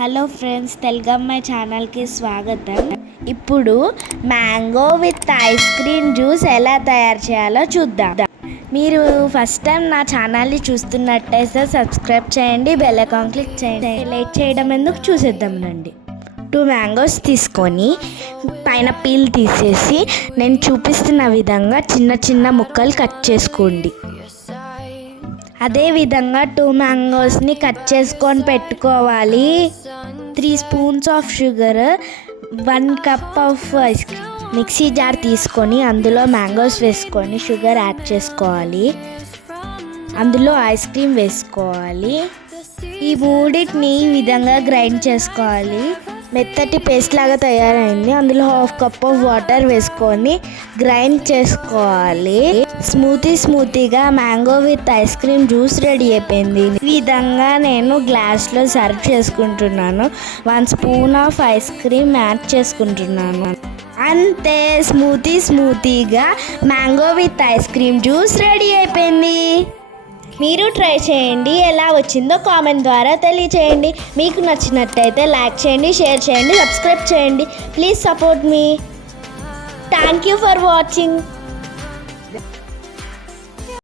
Hello friends, Telugu అమ్మాయి ఛానల్కి స్వాగతం. ఇప్పుడు mango with ice cream juice ఎలా తయారు చేయాలో చూద్దాం. మీరు ఫస్ట్ టైం నా ఛానల్ని చూస్తున్నట్టయితే సబ్స్క్రైబ్ చేయండి, బెల్ ఐకాన్ క్లిక్ చేయండి. లేట్ చేయడం ఎందుకు, చూసేద్దాం రండి. 2 మ్యాంగోస్ తీసుకొని పైన పీల్ తీసేసి నేను చూపిస్తున్న విధంగా చిన్న చిన్న ముక్కలు కట్ చేసుకోండి. అదేవిధంగా 2 మ్యాంగోస్ని కట్ చేసుకొని పెట్టుకోవాలి. 3 spoons of sugar, 1 cup of ice cream. Mixie jar తీసుకొని అందులో మ్యాంగోస్ వేసుకొని షుగర్ యాడ్ చేసుకోవాలి. అందులో ఐస్ క్రీమ్ వేసుకోవాలి. ఈ మూడింటిని ఈ విధంగా గ్రైండ్ చేసుకోవాలి. మెత్తటి పేస్ట్ లాగా తయారైంది. అందులో 1/2 కప్ ఆఫ్ వాటర్ వేసుకొని గ్రైండ్ చేసుకోవాలి. స్మూతీగా mango with ice cream juice ready అయిపోయింది. ఈ విధంగా నేను గ్లాస్లో సర్వ్ చేసుకుంటున్నాను. 1 spoon of ice cream add చేసుకుంటున్నాను. అంతే, స్మూతీగా mango with ice cream juice ready అయిపోయింది. మీరు ట్రై చేయండి, ఎలా వచ్చిందో కామెంట్ ద్వారా తెలియచేయండి. మీకు నచ్చినట్టయితే లైక్ చేయండి, షేర్ చేయండి, సబ్స్క్రైబ్ చేయండి. Please support me. Thank you for watching.